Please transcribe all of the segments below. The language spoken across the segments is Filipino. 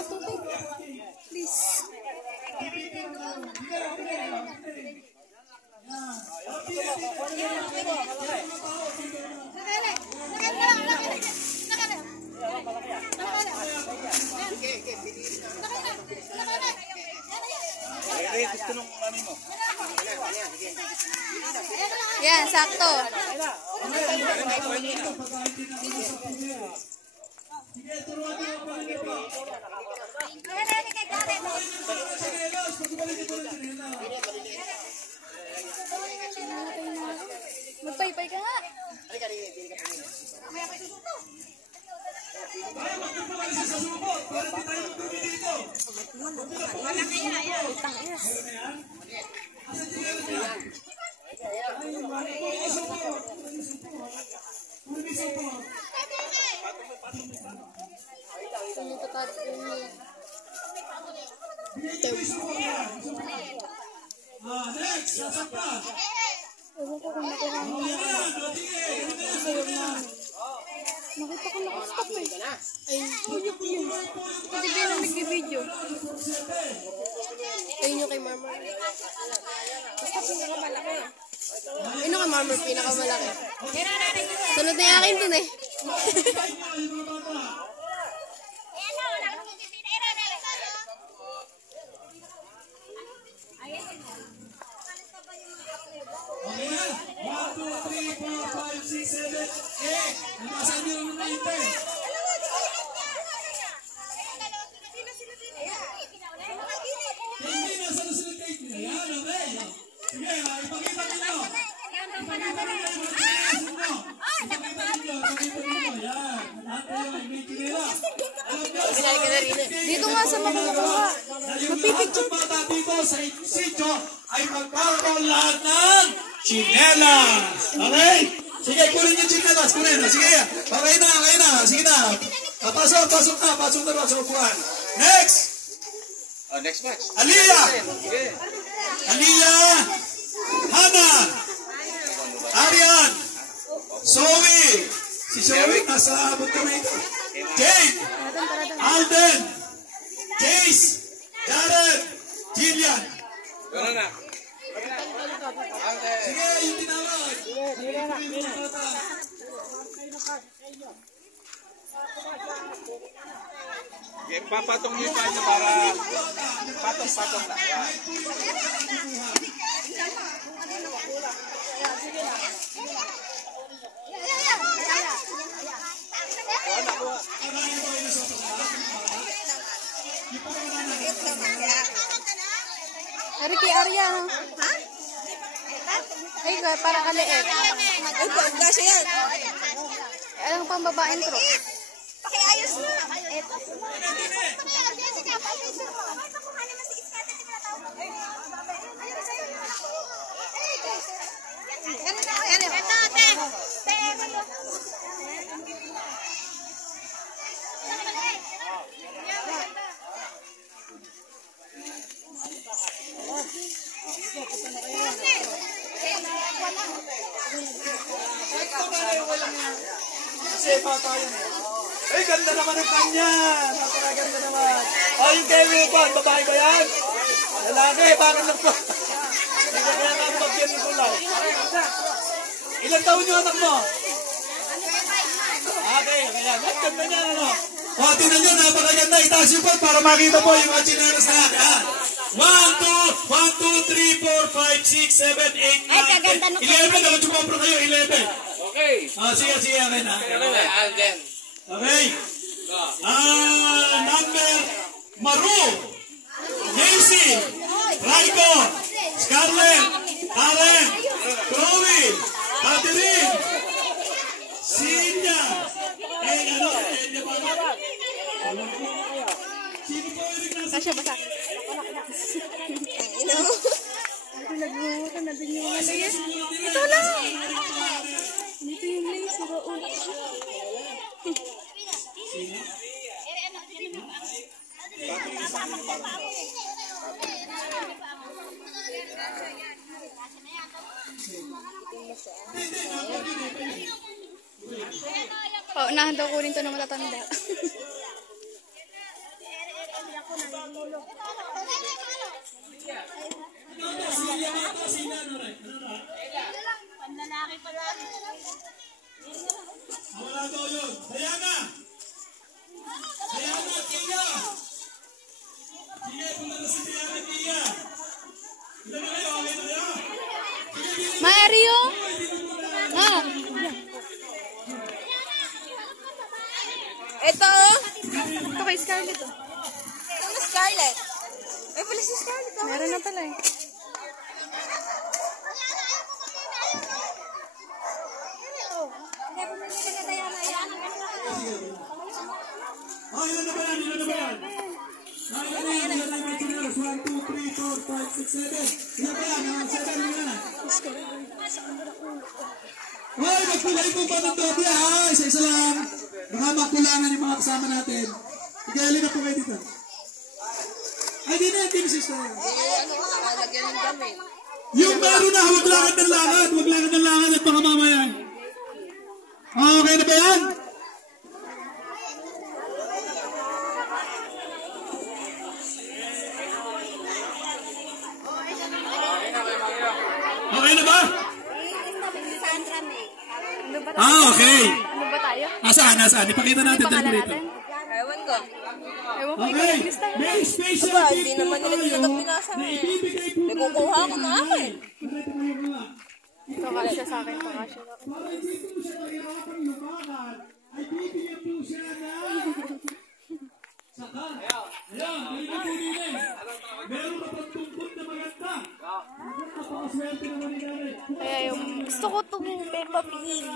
ako tubig. Please. Yan, sakto. Magpaypay ka nga. Next, sasaktan. Ewan ko kung nakuha mo. Nakita ko nakastop eh. Ay, hindi ba yung nag-video? Ayun yung kay Marmar. Basta pinakamalaki. Ayun yung kay Marmar, pinakamalaki. Sunod na yung akin dun eh. Okay na? 1, 2, 3, 4, 5, 6, 7, 8. Lumasan nyo naman na ito eh. Hindi na sa nasunod kayo. Yan, okay. Sige, ipakita nyo. Ipakita nyo. Yan. Lahat kayo ay may kinila. Dito nga sa makukuha. Magpipicture. Yung bata dito sa sitio ay magkakaroon lahat ng chinelas. Okay? Sige, kunin yung chinelas. Kunin. Sige, okay na. Sige na. Pasok na sa upuan. Next! Next match. Aliyah! Aliyah! Hana! Arian! Zoe! Si Zoe, nasa abot kami ito. Jade! Alden! Jace! Jared! Jillian! Gano'n na. Sige, yung tinawag. Okay, papatong niyo pa niyo para patong na. Yan. Ari kay Arya. Ay, para kaliit. Ay, kasi yan. Alam pang babaeng truck. Pakiayos na. Ito. Kasi pa tayo na. Ay, ganda naman ang kanya. Napakaganda naman. Oh, yung kay Rupan, babae ba yan? Lalaki, bakit lang po? Hindi ka kaya nakapagyan ng kulay. Ilan taon yung anak mo? Okay, kaya. Ganda niya, ano? O, tinan nyo, napakaganda. Itaas yung pot para makita po yung mga chineras na yan. 1, 2, 3, 4, 5, 6, 7, 8, 9, 10. 11, nakachumapro kayo, 11. Okay. Sige, okay na. Alden. Okay. Number Maru, Nancy, Raiko, Scarlett, Karen, Chloe, Catherine, Sinya, Enya Papa. Sino po yung nasa? Kasya basa. Ito nagbubuka na din yung ano yan. Ito lang. Dito yung lace. Raul. Paunahan daw kunin to na matatanda. Panlalaki pala. Wala daw yun. Diana! Diana, Tia! Sige, punta na si Diana, Tia. Ilan na kayo? Okay na kayo? Mario? No. Ito. Ito kay Scarlett. Oh. Ano Scarlett? Ay, pala si Scarlett. Meron na pala eh. Oh, ilan na ba yan? Ilan na ba yan? Ilan na yan? Ilan na yan? 1, 2, 3, 4, 5, 6, 7. Ilan ba yan? 7, ilan na? Hoy, magkulay po ba ng doble ha? Isa-isa lang. Baka magkulangan yung mga kasama natin. Igali na po kayo dito. Ay, di na, di na sister. Lagyan ng damit. Yung meron na, huwag lakad ng lakad. Huwag lakad ng lakad at baka mamaya. Okay na ba yan? Okay na ba? Sandra May. Ano ba tayo? Ah, okay. Ano ba tayo? Nasaan, nasaan? Ipakita natin Pangalan tayo dito. natin? Ewan ko. Ewan ko, Okay. ikaw tayo. May special Aba, gift hindi po naman nila tayo dito pinasa na eh. ibibigay po Nakukuha ko na akin. Ito kasya sa akin, ito kasya sa akin. Para hindi po siya mahirapan lumakad, ay bibigyan po siya ng saka. Ayan, hindi po nila eh. Meron na pang tungkot na maganda. Napakaswerte naman ni nanay. Kaya yung gusto ko itong Peppa Pig.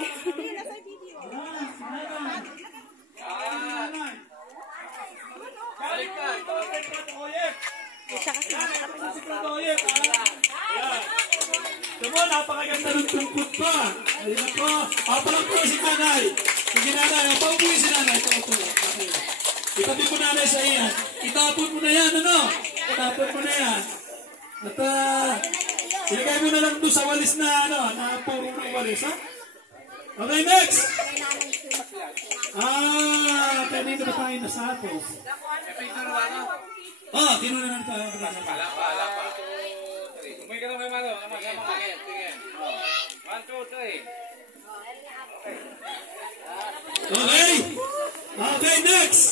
Siya kasi Tamo, napakaganda ng tungkot pa. Ayun po. Palang po si nanay. Sige nanay, paupo si nanay. Paupo. Okay. Itabi mo nanay sa iyan. Itapon mo na yan, ano? Itapon mo na yan. At ilagay mo na lang doon sa walis na, ano, na puro ng walis, ha? Okay, next! Kanina ba tayo na satos? Oh, kinuha na tayo. Umay ka lang kay Mano. Tingin. 1, 2, 3. Okay! Okay, next!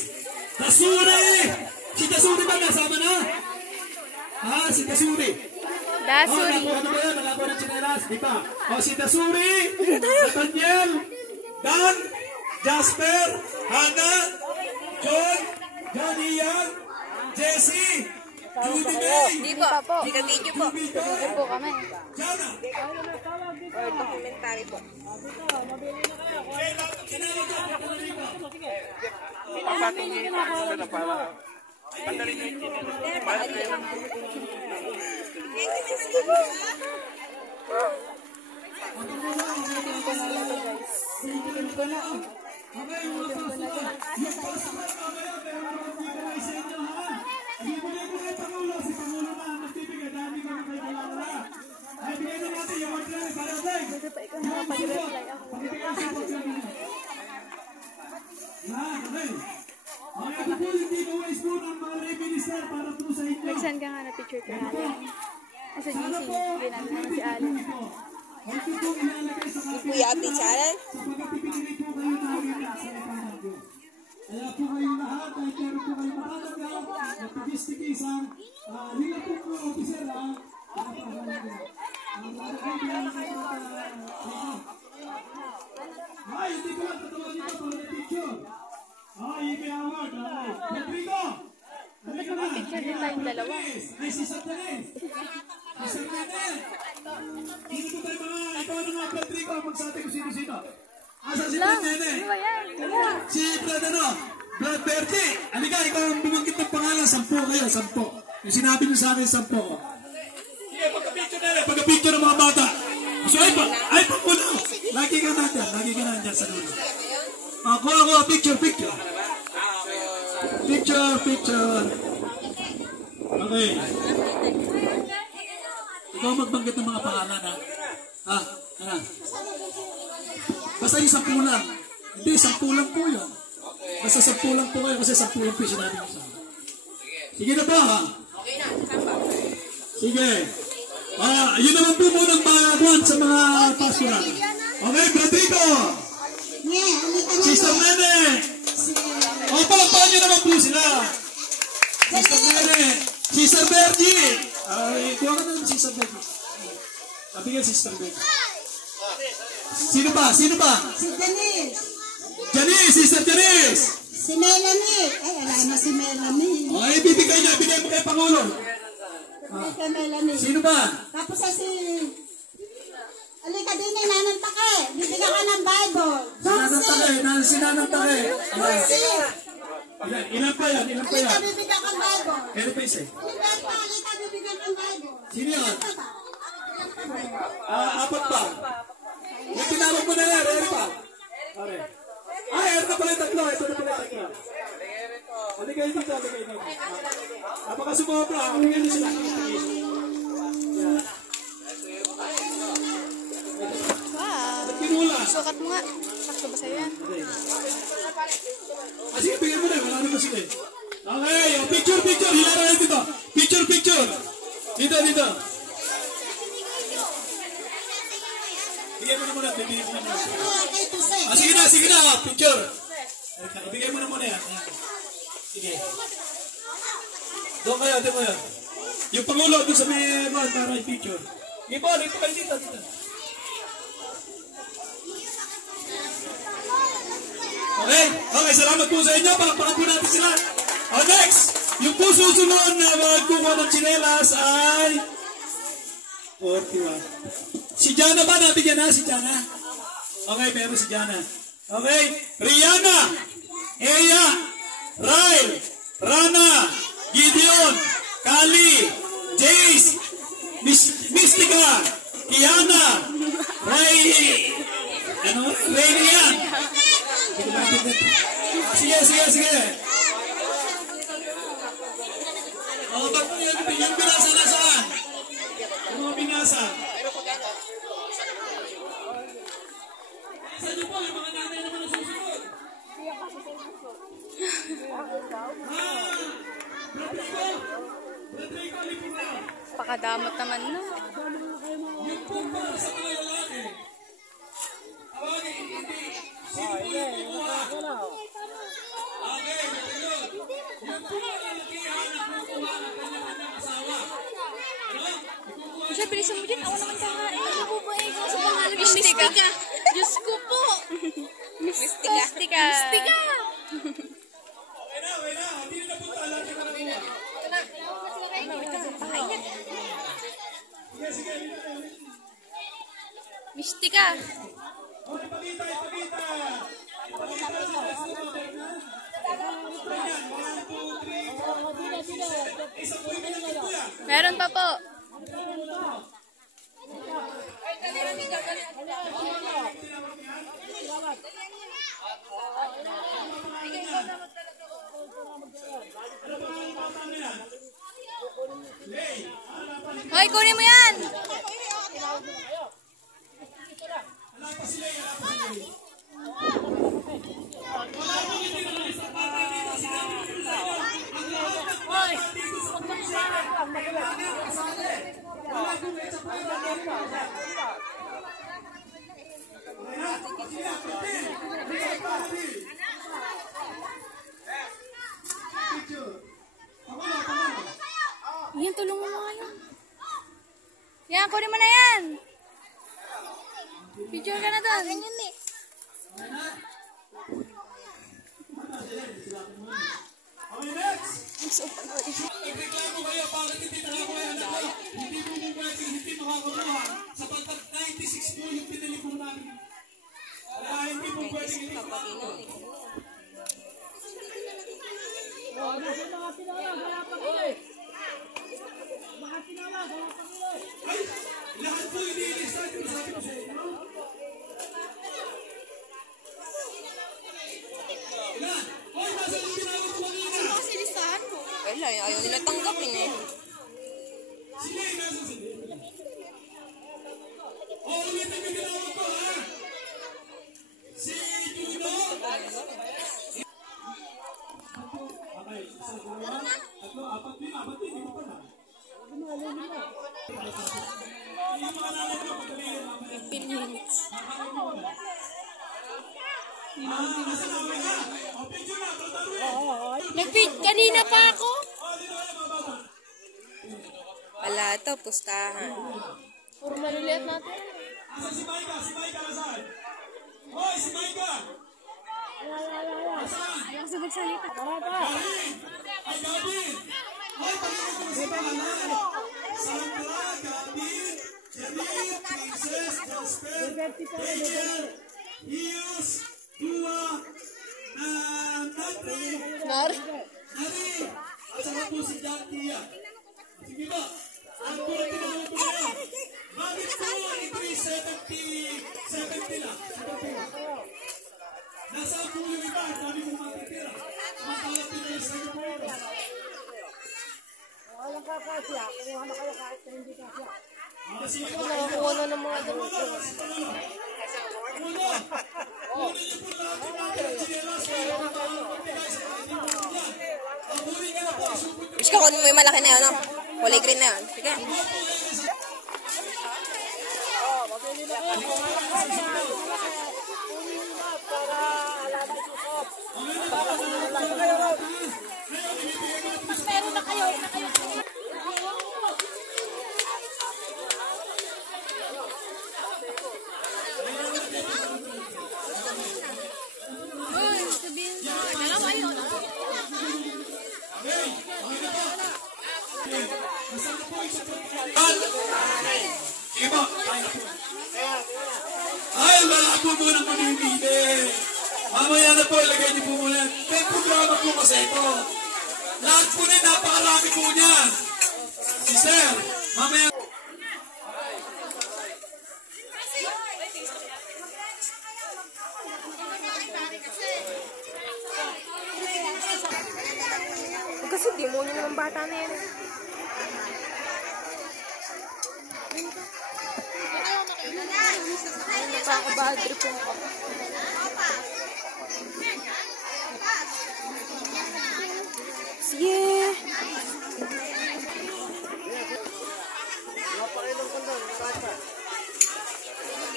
Tasuri! Si Tasuri ba nasama na? Si Tasuri. Dasuri. Ano ba yan? Nakakuha ng chinelas. Di ba? Si Tasuri, Nathaniel, Dan, Jasper, Hannah, John, John Ian, Jessie, Judy May, Hindi po. Hindi ka video po. Ito po kami. Jana. Or documentary po. Papatong niya yung pangsa na para. Pandalin niyo yung Bitin ko na ito guys. Bitin ko na. Buti pa ikaw nakapag-reply ako. Nag-send ka nga na picture kay Allen. Asa GC, hindi namin naman si Allen. Kuya update sa alan. Kaya po kayong lahat, ay pero po kayo makalagaw, napag-istikisang, nila po po officer lang, ay, hindi ko lang tatawag dito para may picture. Ay, hindi award. Rodrigo! Ba't mag-picture din tayong dalawa? Ay, si Santanes! Si Santanes! Dito po tayo mga, ikaw na nga, Rodrigo, magsabi kung sino-sino. Asa si Lang, Santanes? ano ba yan? Si Brad ano? Brad Bertie! Halika, ikaw ang bumangkit ng pangalan. 10 kayo, 10. Yung sinabi niyo sa akin, 10 ko. Sige, pagka-picture na rin. Pagka-picture ng mga bata. So, ay pa muna. Lagi ka na dyan. Lagi ka na dyan sa dulo. Kuha, picture. Picture. Okay. Ikaw magbanggit ng mga pangalan, ha? Basta yung 10 lang. Hindi, 10 lang po yun. Basta 10 lang po kayo kasi 10 lang po yung sinabi mo sa akin. Sige na ba? Okay na, tama. Sige. Yun naman po munang bayaguan sa mga pastoral. Okay, Rodrigo. Sister Nene. Palakpakan nyo naman po sila. Sister Nene. Sister Bergie. Kuha ka na Sister Bergie. Sabihin Sister Bergie. Sino ba? Sino ba? Si Janice. Janice, Sister Janice. Si Melanie. Ay, wala na si Melanie. Okay, bibigay niya. Bigay mo kay Pangulo. Si Melanie. Sino ba? Tapos si... Alika din eh, Nanang Take. Bibigyan ka ng Bible. Sinanang Take. Dorsey. Ilan pa yan? Ilan pa Alika, yan? bibigyan ka ng Bible. Pero pa isa. Alika, bibigyan ka ng Bible. Sino yan? Apat pa. May tinawag mo na yan. Eri pa. Eri na pala yung tatlo. Ito na pala yung tatlo. Halika kayo dito. Halika kayo dito. Napakasumobra. Halika nyo sila. Wow. Sukat mo nga. Sakto ba sa'yo yan? Sige, bigyan mo na. Wala naman sila. Okay. Picture. Hila na dito. Picture. Dito. Bigyan mo na muna. Bigyan mo na muna. Sige na. Picture. Ibigay mo na muna yan. Sige. Doon kayo. Yung Pangulo doon sa may para i-picture. Sige po, dito kayo dito. Okay, salamat po sa inyo. Palakpakan po natin sila. Next, yung po susunod na magkukuha ng tsinelas ay 41. Si Jana ba? Nabigyan na si Jana? Okay, meron si Jana. Okay, Rihanna, Eya, Ryle, Rana, Gideon, Kali, Jace, Mystica, Kiana, Rainian. Sige. Ba't mo yung binasa na saan? Yung mga binasa. Saan nyo po? Yung mga nanay naman ang susunod. Rodrigo, lipin na. Pakadamot naman na. Yung po para sa mga lalaki. Awagin, hindi. Sino po yung kukuha? Okay, yun. Yung po ang lalakihan na kukuha ng kanyang asawa. Siya, bilisan mo dyan. Ako naman kahain. Ano po ba ikaw sa pangalan? Mystica. Diyos ko po. Mystica. Okay na. Hindi na po talaga ka nakuha. Sige. Mystica. Okay, ipakita. Meron pa po. Hoy, kunin mo yan! Yan, tulungan mo nga yun. Yan, kunin mo na yan. Picture ka na doon. Ganyan eh. Okay, next! Nagreklamo kayo, bakit hindi nakakuha yan? Hindi mo pwede, hindi makakuha. Sapagkat 96 po yung pinili ko namin. Kaya hindi mo pwede hindi. Ay, lahat po iniilista. Sabi ko sa inyo. Ilan? Hoy, nasa yung tinawag ko kanina. Wala, ayaw nila tanggapin eh. Sila yung nasa sila. Ulitin yung tinawag ko, ha? Si Juno. Okay, isa, dalawa, tatlo, apat. 15 minutes. Nag-feed kanina pa ako. Wala to, pustahan. Puro maliliit natin. Si Maika nasaan? Hoy, si Maika! Ayaw sa magsalita. Tara pa. Ay, Gabi! Hoy, pagkakas ko sa pangalan! Sandra, Gabi, Janine, Princess, Jasper, Angel, Hios, Dua, Nari, Nar. at saka po si Jack Tia. Sige ba? Ang puro tinanong po na yan. Bakit po ito'y 70 lang? Nasaan po yung iba? Dami po matitira. Makalat nila yung sa'yo po ito. Walang kakasya. Kumuha na kayo kahit na hindi kasya. Nakakuha na ng mga damit ko. Iska ko, may malaki na yun, no? Kulay green na yun. Sige. Sige po. Ay, wala po muna po ng bibili. Mamaya na po, ilagay niyo po muna. May programa po kasi ito. Lahat po na, napakarami po niya. Si Sir, mamaya. Kasi demonyo naman bata na yan. Nakaka-bad trip yung ako. Sige.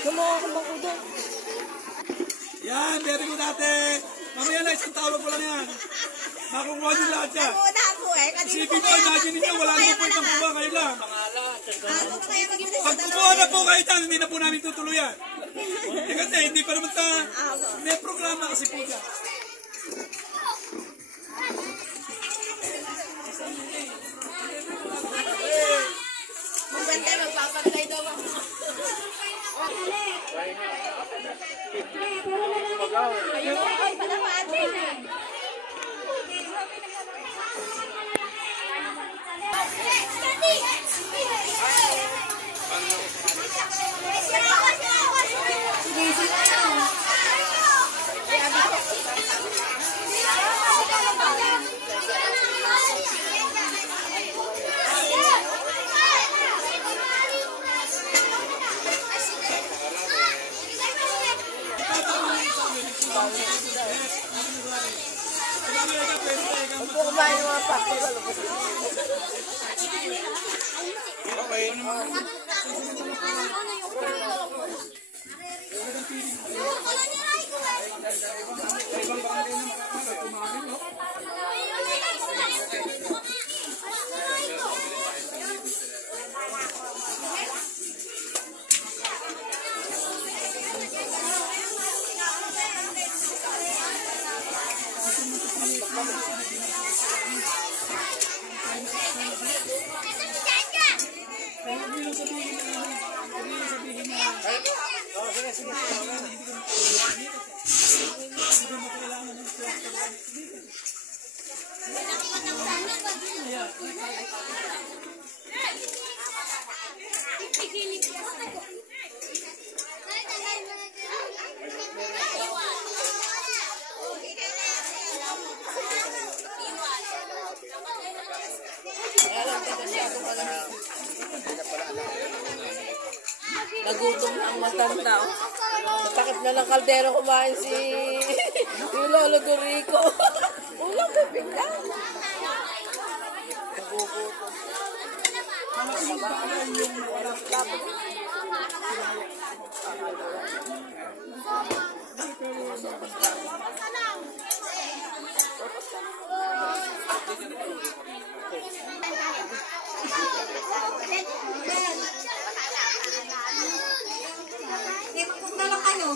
Kumakabang ko doon. Yan, very good ate. Mamaya na, isang tawag ko lang yan. Makukuha niyo lahat yan. Isipin mo, imagine niyo, wala naman po itong kuha, kayo lang. Pag kumuha na po kayo dyan, hindi na po namin tutuluyan. Kasi hindi pa naman may programa kasi po dyan. Maganda, magpapantay daw ako. Ay, palapati. Kumain mga pakto. Nagutom na ang matanda. Takip na ng kaldero kumain si Lolo Dorico. Ulang pipit lang. Nagugutom. Magpunta lang kayo.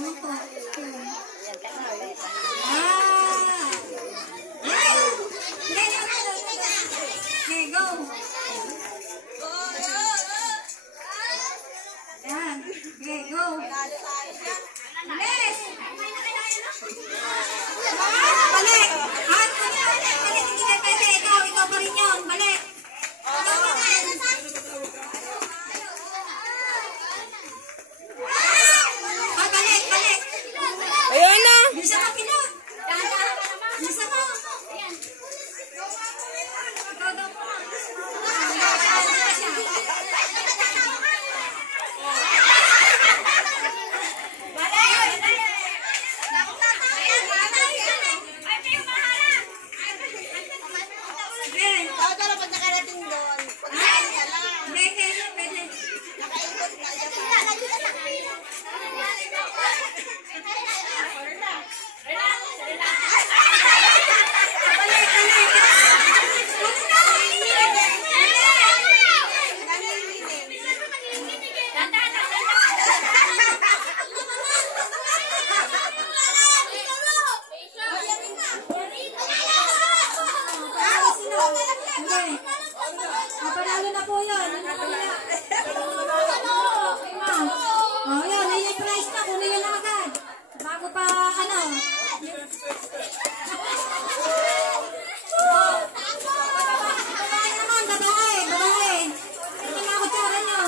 Okay, go. Yan. Okay, go. Bilis. Balik. Balik. Hindi pwede. Ikaw pa rin yun. Balik. Balik. Ayun na. Bisa ka pinag. Bisa ka. Panalo na po yun. Oh, yun. Ayun yung price na. Kunin yun na agad. Bago pa, ano. Babae naman, babae. Ito na ako tsara nyo.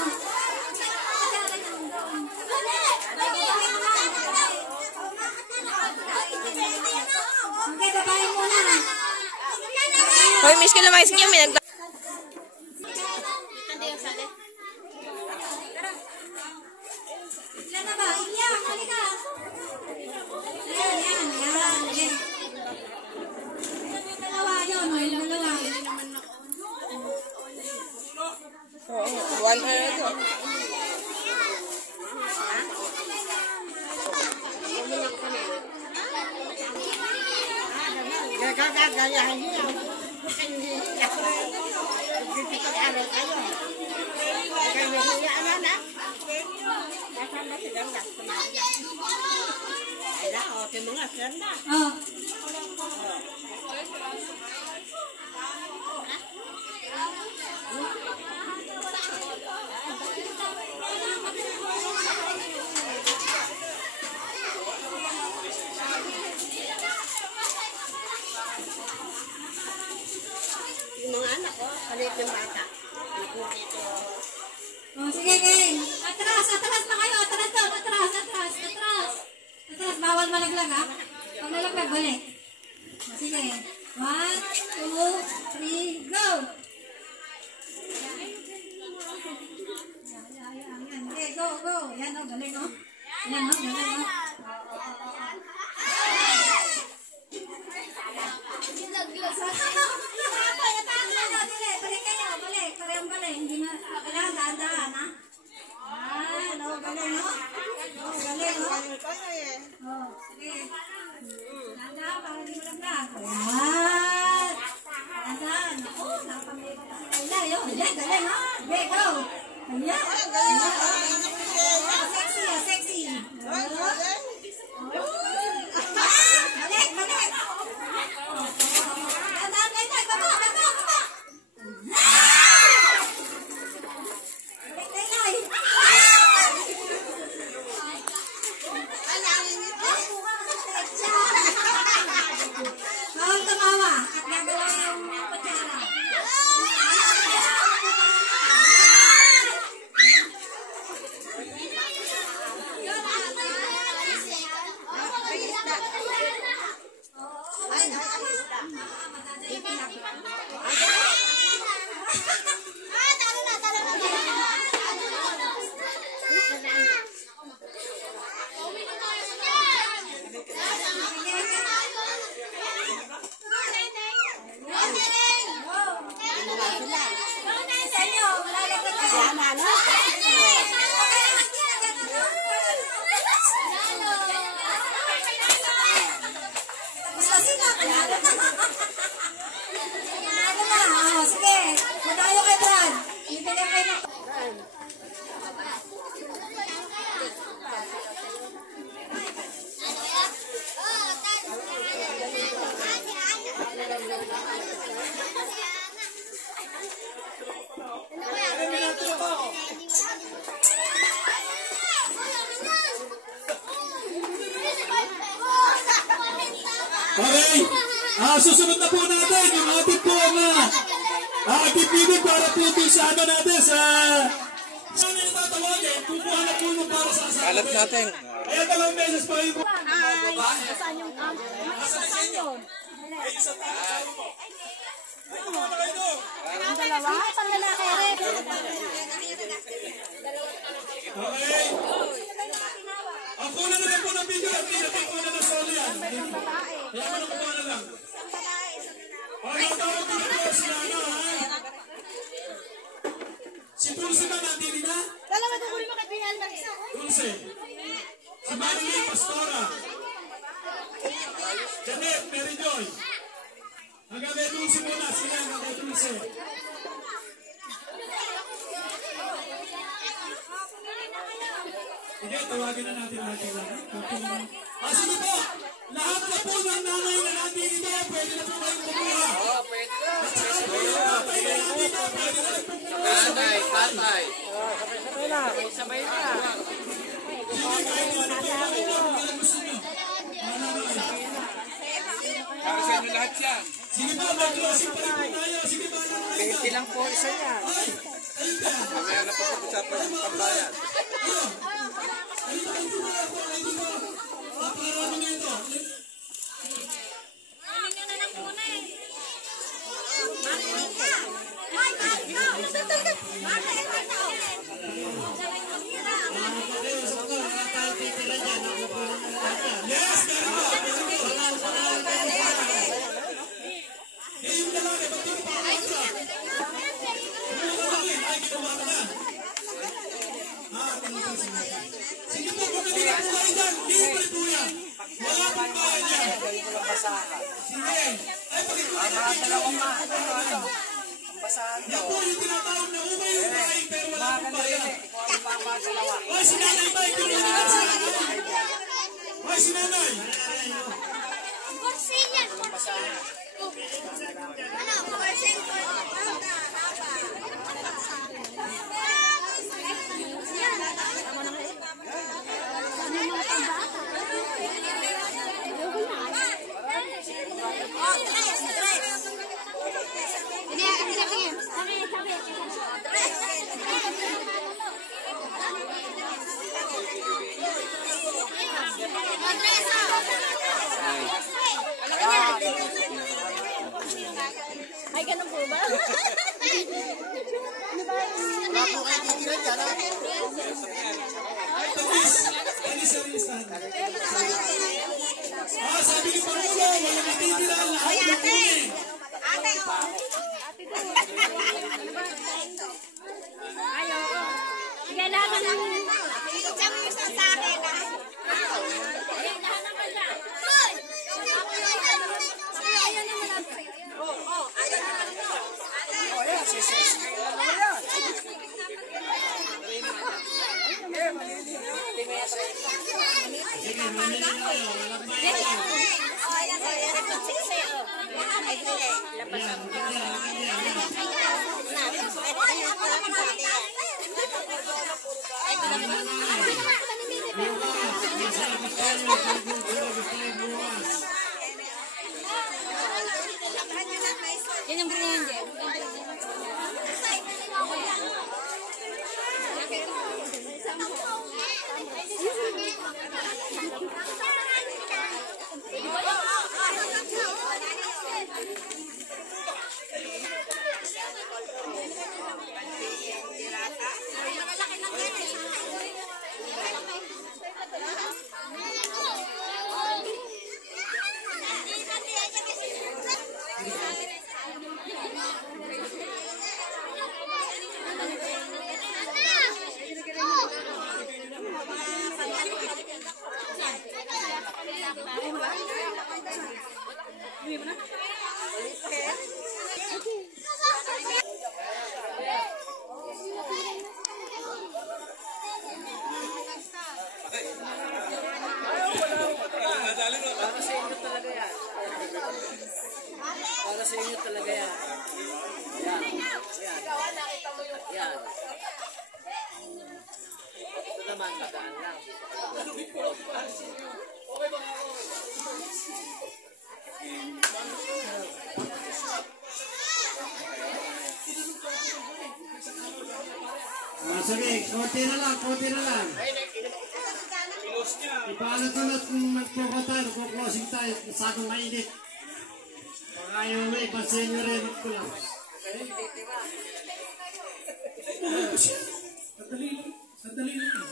Okay, babae muna. Hoy, miss ko naman sa may nagda... Ilan na ba? Iyan, halika. Yan. Okay. Yung dalawa yun, yung dalawa. Oo, 1 hour ago. Gagayahin niyo. Pag-aral kayo. Kaya nahiya na. Kasama si Ganda. Ala, okay mga Ganda. Oh. Yung mga anak ko, palit yung bata. Oh, sige, gang. Atras na kayo. Atras, bawal malaglag, ha? Pag nalaglag, balik. Oh, sige. 1, 2, 3, go! Yan. Okay, go. Yan, oh, galing, oh. Yan, oh, galing, oh. Balik. Parehong balik. Hindi na, kailangan dahan-dahan, ha? Yan, oh, galing, oh. Oh, galing, oh. Oh, sige. Dahan-dahan, para hindi mo laglag. Yan. Dahan-dahan. Ako, nakapamili ko pa si Kailay, oh. Yan, galing, oh. Okay, go. Ayan. Oh, sexy. Oh. Balik. Bawal tumawa at gagawa yung kutsara. Okay. Susunod na po natin yung ating po ating bibig para po dun sa ano natin sa yung tatawagin, kukuha na po nung para sa asawa. Kalat natin. Kaya 2 beses pa yung Saan yung saan yun? Ang dalawa? Panlalaki rin. okay. Ang kuna na lang po ng video at tinapin ko na ng solo yan. Kaya ano ko na lang. Ang tawag ko na po sila ano ha? Si Dulce ba nandiri na? Dalawa na huli mo kay Bihan Marisa. Dulce. Si Marilyn Pastora. Janet, Mary Joy. Hanggang kay Dulce muna. Sila hanggang kay Dulce. Sige, tawagin na natin natin lang. Sige po, lahat na po ng nanay na nandito dito, pwede na po kayong kumuha. Oo, pwede na. Pwede na dito, pwede na rin pong kumuha. Tatay, tatay. Sige, kahit ano po yung mga kung gusto nyo. Para sa inyo lahat yan. Sige po, may closing pa rin po tayo. Sige po, Hindi lang po isa yan. Mamaya na po pag-usapan ng pambayan. Sige po, kung nalilip po kayo dyan, libre po yan. Wala pong bahay dyan. Sige. Ay, pag-ikutin natin. Yan po yung tinatawag na umay yung bahay, pero wala pong bahay. Hoy, si nanay ba? Ikinunin natin sa akin. Hoy, si nanay. Ay, ganun po ba? Wala po kayo titiran dyan, ha? Sabi ni Pangulo, walang natitira lahat ng kunin. Ayoko. Sige, lahat ng... Yan yung green yan. Para sa inyo talaga yan. Yan. Yan. Ito naman, magaan lang. Sige, konti na lang, konti na lang. Ipaano ito na kung magpukotay, magpo-closing tayo, masyadong mainit. Pag ayaw mo, ipasin nyo rin magpulang. Sandali lang.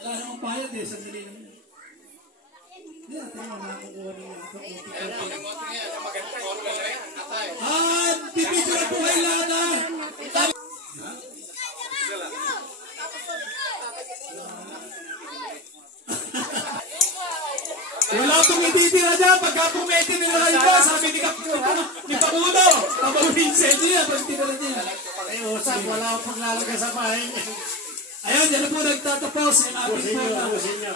Wala namang bayad eh, sandali lang. Hindi natin makakukuha niya. Pipicture na po kayo lahat ha. Wala pong ititira dyan. Pagka pumeti nila kayo ba, sabi ni Pangulo, pabaluhin sa inyo yan. Pag tinira niya. Ay, usap, wala akong paglalagay sa bahay. Ayun, dyan na po nagtatapos yung ating po. Ubusin nyo.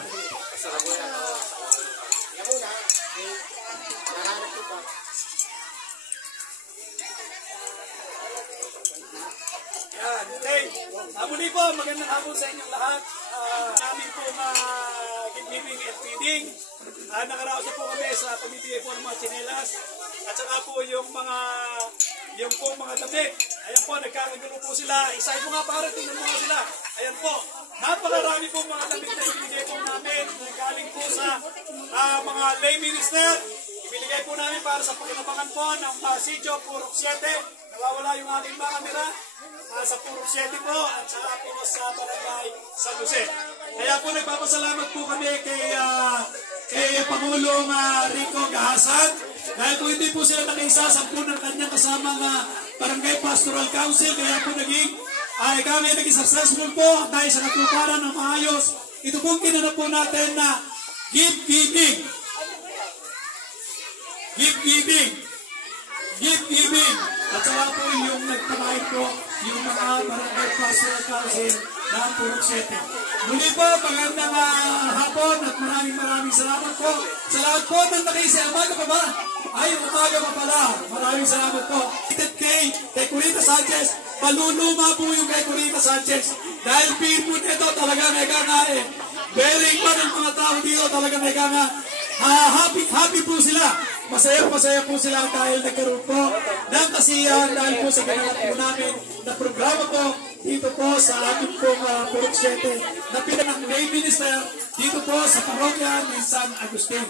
Yan, okay. Muli po, magandang hapon sa inyong lahat. Namin po giving and feeding. Nakaraos na po kami sa pamibigay po ng mga tsinelas. At saka po yung mga damit. Ayan po, nagkakagulo po sila. Isay mo nga para, tingnan mo nga sila. Ayan po, napakarami po mga damit na ibinigay po namin. Nagaling po sa mga lay minister. Ibinigay po namin para sa pagkinabangan po ng Sidyo, Purok 7. Nawawala yung aking mga kamera. Sa Purok 7 po at saka po sa Barangay San Jose. Kaya po nagpapasalamat po kami kay Pangulong Rico Gahasan. Dahil po hindi po sila nakiisa sa po ng kanyang kasamang Barangay Pastoral Council. Kaya po kami naging successful po dahil sa natuparan ng maayos. Ito pong kinanap po natin na gift giving. Gift giving. Gift giving. At saka po yung nagpamahin po yung mga Barangay Pastoral Council ng Purok 7. Muli po, magandang hapon at maraming salamat po. Sa lahat po ng nakisi, umaga pa ba? Ay, umaga pa pala. Maraming salamat po. Kay Curita Sanchez, maluluma po yung kay Curita Sanchez. Dahil pin po nito talaga nagkakain. Bearing pa ng mga tao dito talaga nagkakain. Happy po sila. Masaya po sila dahil nagkaroon po ng kasiyahan dahil po sa ginagawa po namin na programa po dito po sa ating pong Purok 7 na pinanang lay minister dito po sa parokya ni San Agustin.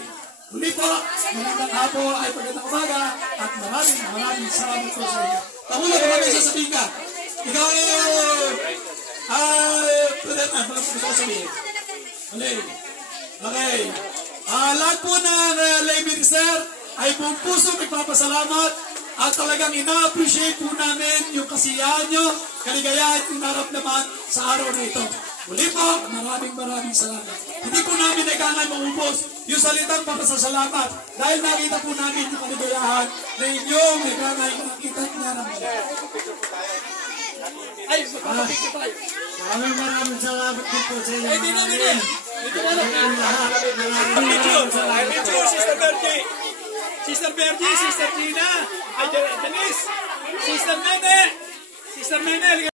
Muli po, magandang hapon ay pagandang umaga at maraming salamat po sa inyo. Pangulo, kung may sasabihin ka, ikaw baka gusto ko sabihin. Okay. Lahat po ng lay minister ay buong puso nagpapasalamat at talagang ina-appreciate po namin yung kasiyahan nyo, kaligayahan yung naramdaman sa araw na ito. Muli po, maraming salamat. Hindi po namin nagkangay maubos yung salitang papasasalamat dahil nakita po namin yung kaligayahan na inyong nagkangay nakita at naramdaman. Ay, magpapapicture tayo. Maraming salamat din po sa inyo. Ay, di namin eh. Dito mo lang. Picture, Sister Bertie. Sister Bertie, Sister Gina. Ay, Denise. Sister Mene.